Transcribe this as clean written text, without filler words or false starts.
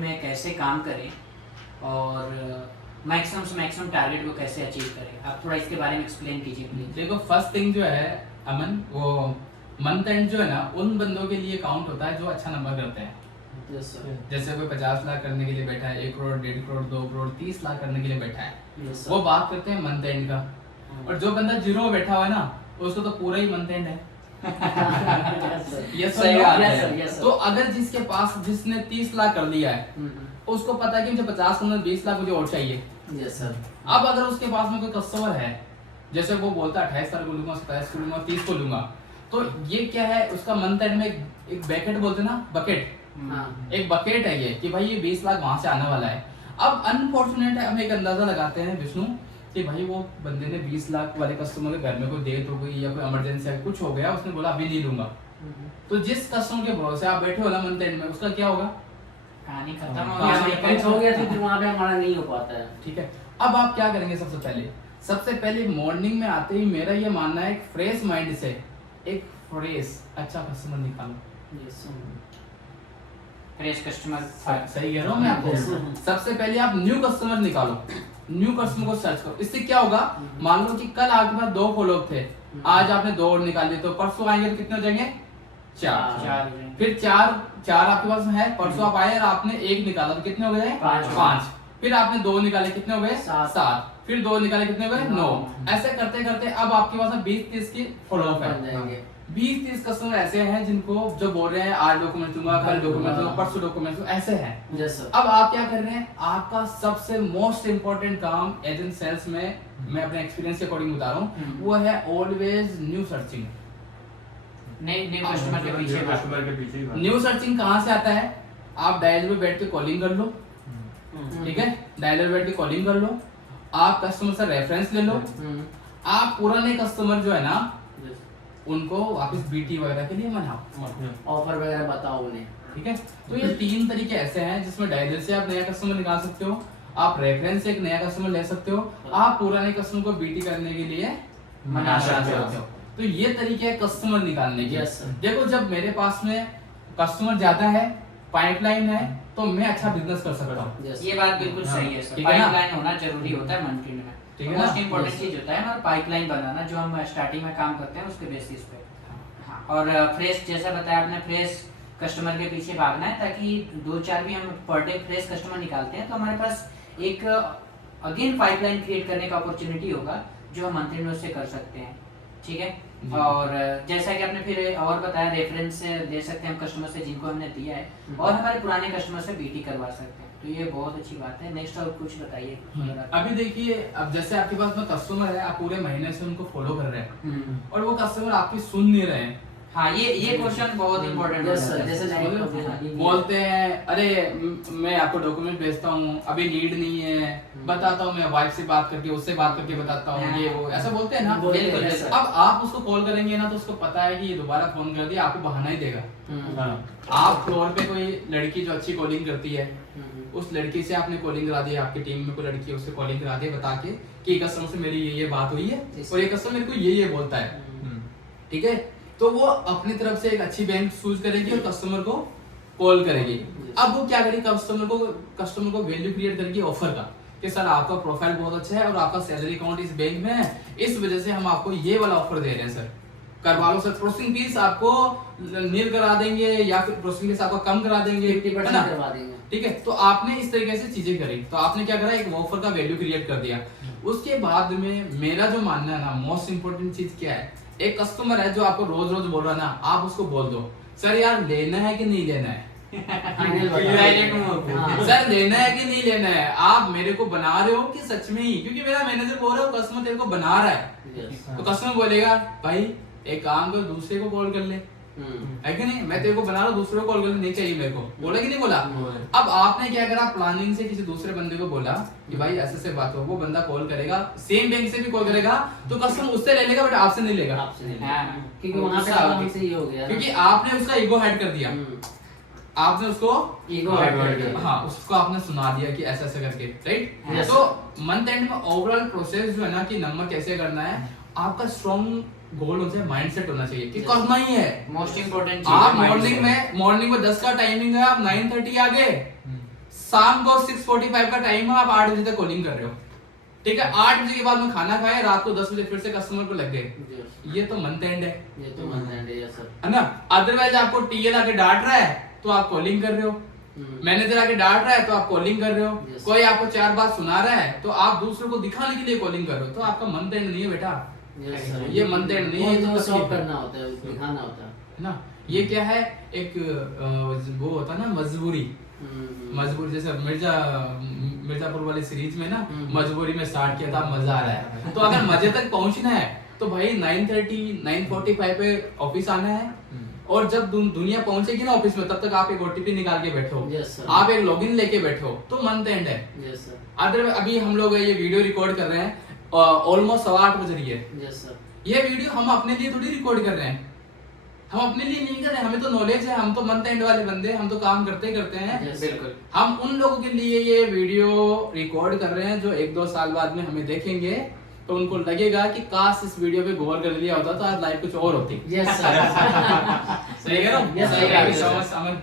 में कैसे काम करें और मैक्सिमम से मैक्सिमम टारगेट को कैसे अचीव करें, आप थोड़ा इसके बारे में एक्सप्लेन कीजिए प्लीज। देखो फर्स्ट थिंग जो है अमन, वो मंथ एंड जो है ना उन बंदों के लिए काउंट होता है जो अच्छा नंबर करते हैं। Yes sir. जैसे कोई 50 लाख करने के लिए बैठा है, 1 करोड़ 1.5 करोड़ 2 करोड़ 30 लाख करने के लिए बैठा है, यस वो बात करते हैं मंथ एंड का। और जो बंदा जीरो में बैठा हुआ है ना उसको तो पूरा ही मंथ एंड है। यस सही बात है। सर। तो अगर जिसके पास जिसने 30 लाख कर लिया है उसको पता है कि मुझे 50 में 20 लाख मुझे और चाहिए। Yes sir. अब अगर उसके पास में कोई कस्टमर है, जैसे वो बोलता है 28 तारीख को लूंगा, 27 को लूंगा, 30 को लूंगा, तो ये क्या है उसका मंथ एंड में एक बैकेट बोलते हैं ना, बकेट, एक बकेट है ये कि भाई ये 20 लाख वहां से आने वाला है। अब अनफॉर्चुनेट है, हम एक अंदाजा लगाते हैं विष्णु कि भाई वो बंदे ने 20 लाख वाले कस्टमर के घर में कोई डेथ हो गई या कोई इमरजेंसी है, कुछ हो गया, उसने बोला अभी नहीं लूंगा, तो जिस कस्टमर के भरोसे आप बैठे हो ना मंथ एंड में, उसका क्या होगा, कहानी खत्म हो गया तो फिर वहाँ पे हमारा नहीं हो पाता है। ठीक है। अब आप क्या करेंगे, सबसे पहले मॉर्निंग में आते ही मेरा ये मानना है फ्रेश माइंड से एक फ्रेश अच्छा कस्टमर निकालो। Yes fresh customer. सही कह रहा हूँ मैं आपको। सबसे पहले आप न्यू कस्टमर निकालो, न्यू कस्टमर को सर्च करो। इससे क्या होगा, मान लो कि कल आपके पास 2 फॉलोअप थे, आज आपने 2 और निकाल दिए, तो परसों आएंगे तो कितने हो जाएंगे, 4। फिर 4 आपके पास है, परसों आप आए और आपने 1 निकाला तो कितने हो गए, 5। फिर आपने 2 निकाले, कितने हो गए, 7। फिर 2 निकाले, कितने हो गए, 9। ऐसे करते करते अब आपके पास 20-30 की फॉलोअप है। 20-30 कस्टमर ऐसे हैं जिनको जो बोल रहे हैं आज डॉक्यूमेंट दूंगा, कल डॉक्यूमेंट दूंगा, परसों डॉक्यूमेंट दूंगा, ऐसे हैं। Yes sir. अब आप क्या कर रहे हैं, आपका सबसे मोस्ट इंपॉर्टेंट काम एजेंट सेल्स में, मैं अपने एक्सपीरियंस के अकॉर्डिंग बता रहा हूँ, वो है ऑलवेज न्यू सर्चिंग। नए कस्टमर के पीछे न्यू सर्चिंग कहाँ से आता है, आप डायल पे बैठ के कॉलिंग कर लो, ठीक है, डायलर पे बैठ के कॉलिंग कर लो, आप कस्टमर से रेफरेंस ले लो, आप पुराने कस्टमर जो है ना उनको वापस बीटी वगैरह के लिए मनाओ, ऑफर वगैरह बताओ उन्हें, ठीक है। तो ये 3 तरीके ऐसे हैं जिसमें डायलर से आप नया कस्टमर निकाल सकते हो, आप रेफरेंस से एक नया कस्टमर ले सकते हो, आप पुराने कस्टमर को बीटी करने के लिए मना सकते हो। तो ये तरीके है कस्टमर निकालने के। देखो जब मेरे पास में कस्टमर ज्यादा है, पाइपलाइन है, तो मैं अच्छा बिजनेस कर सकता हूँ। ये बात बिल्कुल सही है सर, पाइपलाइन होना जरूरी होता है मंथली में। मोस्ट इम्पोर्टेंट चीज होता है हमारा पाइपलाइन बनाना, जो हम स्टार्टिंग में काम करते हैं उसके बेसिस पे। हाँ, और फ्रेश जैसा बताया आपने, फ्रेश कस्टमर के पीछे भागना है, ताकि 2-4 भी हम पर डे फ्रेश कस्टमर निकालते हैं तो हमारे पास एक अगेन पाइपलाइन क्रिएट करने का अपॉर्चुनिटी होगा जो हम मंथली में उससे कर सकते हैं, ठीक है। और जैसा कि आपने फिर और बताया, रेफरेंस दे सकते हैं हम कस्टमर से जिनको हमने दिया है, और हमारे पुराने कस्टमर से बीटी करवा सकते हैं, तो ये बहुत अच्छी बात है। नेक्स्ट और कुछ बताइए। अभी देखिए, अब जैसे आपके पास में कस्टमर है, आप पूरे महीने से उनको फॉलो कर रहे हैं और वो कस्टमर आपकी सुन नहीं रहे हैं। हाँ, ये क्वेश्चन बहुत इंपॉर्टेंट है। जैसे बोलते हैं अरे मैं आपको डॉक्यूमेंट भेजता हूँ, अभी नीड नहीं है, बताता हूँ, मैं वाइफ से बात करके, उससे बात करके बताता हूँ, ये वो ऐसा बोलते हैं ना। अब आप उसको कॉल करेंगे ना तो उसको पता है कि ये दोबारा फोन कर दिया, आपको बहाना ही देगा। आप फ्लोर पे कोई लड़की जो अच्छी कॉलिंग करती है, उस लड़की से आपने कॉलिंग करा दी, आपकी टीम में कोई लड़की है उससे कॉलिंग करा दी, बता के कि कस्टमर से मेरी ये बात हुई है और ये कस्टमर मेरे को ये बोलता है, ठीक है। तो वो अपनी तरफ से एक अच्छी बैंक चूज करेगी और कस्टमर को कॉल करेगी। अब वो क्या करेगी, कस्टमर को वैल्यू क्रिएट करेगी ऑफर का, कि सर आपका प्रोफाइल बहुत अच्छा है और आपका सैलरी अकाउंट इस बैंक में है, इस वजह से हम आपको ये वाला ऑफर दे रहे हैं सर, करवा लो सर, प्रोसेसिंग फीस आपको नील करा देंगे या फिर प्रोसेसिंग फीस आपको कम करा देंगे, 50% करवा देंगे, ठीक है। तो आपने इस तरीके से चीजें करी, तो आपने क्या करा, एक ऑफर का वैल्यू क्रिएट कर दिया। उसके बाद में मेरा जो मानना है ना, मोस्ट इंपोर्टेंट चीज क्या है, एक कस्टमर है जो आपको रोज रोज बोल रहा है ना, आप उसको बोल दो सर यार लेना है कि नहीं लेना है, सर लेना है कि नहीं लेना है, आप मेरे को बना रहे हो कि सच में ही, क्योंकि मेरा मैनेजर बोल रहा है कस्टमर तेरे को बना रहा है, तो कस्टमर बोलेगा भाई एक काम कर, दूसरे को कॉल कर ले, है कि नहीं, मैं तेरे को बना रहा हूँ, दूसरे को कॉल करने नहीं चाहिए मेरे को, बोला कि नहीं बोला। अब आपने क्या करा, प्लानिंग से किसी दूसरे बंदे को बोला कि भाई ऐसे से बात हो, वो बंदा कॉल करेगा, सेम बैंक से भी कॉल करेगा, तो कस्टमर उससे ले लेगा बट आपसे नहीं लेगा, क्योंकि वहां पे हमसे ये हो गया, क्योंकि आपने उसका ईगो हाइड कर दिया, आपने उसको ईगो हाइड कर दिया, हाँ उसको आपने सुना दिया कि ऐसा ऐसा करके, राइट। तो मंथ एंड में ओवरऑल प्रोसेस जो है ना कि नंबर कैसे करना है, आपका स्ट्रॉन्ग गोल होना चाहिए, माइंडसेट होना चाहिए कि करना ही है। मोस्ट इंपोर्टेंट आप मॉर्निंग में 10 का टाइमिंग है, आप 9:30 आ गए, शाम को 6:45 का टाइम है, आप 8 बजे तक कॉलिंग कर रहे हो, ठीक है। 8 बजे के बाद में खाना खाए, रात को 10 बजे फिर से कस्टमर को लग गए, ये तो मंथ एंड है, ये तो मंथ एंड है सर, है ना। अदरवाइज आपको टीएल आके डांट रहा है तो आप कॉलिंग कर रहे हो, मैनेजर आके डांट रहा है तो आप कॉलिंग कर रहे हो, Yes. कोई आपको 4 बात सुना रहा है तो आप दूसरों को दिखाने के लिए कॉलिंग कर रहे हो, तो आपका मंथ एंड नहीं है बेटा, Yes, sir. ये मंथ एंड नहीं है, ये वो तो तो तकलीफ शॉप है, करना होता है, दिखाना होता है। है ना। ये क्या है, एक वो होता है ना मजबूरी, मजबूरी, जैसे मिर्जापुर वाली सीरीज में ना मजबूरी में स्टार्ट किया था, मजा आ रहा है, तो अगर मजे तक पहुंचना है तो भाई 9:30 9:45 पे ऑफिस आना है, और जब दुनिया पहुंचेगी ना ऑफिस में, तब तक आप एक ओटीपी निकाल के बैठो, Yes, sir. आप एक लॉगिन लेके बैठो, तो मंथ एंड है। Yes, sir. अदर अभी हम लोग ये वीडियो रिकॉर्ड कर रहे हैं ऑलमोस्ट 8:15 बज रही है, Yes, sir. ये वीडियो हम अपने लिए थोड़ी रिकॉर्ड कर रहे हैं, हम अपने लिए नहीं कर रहे हैं, हमें तो नॉलेज है, हम तो मंथ एंड वाले बंदे, हम तो काम करते ही करते हैं। Yes, बिल्कुल। हम उन लोगों के लिए ये वीडियो रिकॉर्ड कर रहे हैं जो 1-2 साल बाद में हमें देखेंगे, तो उनको लगेगा कि काश इस वीडियो पे गौर कर लिया होता तो आज लाइफ कुछ और होती। Yes, sir. सही कह रहा हूँ? Yes, sir. Thank you so much, Aman.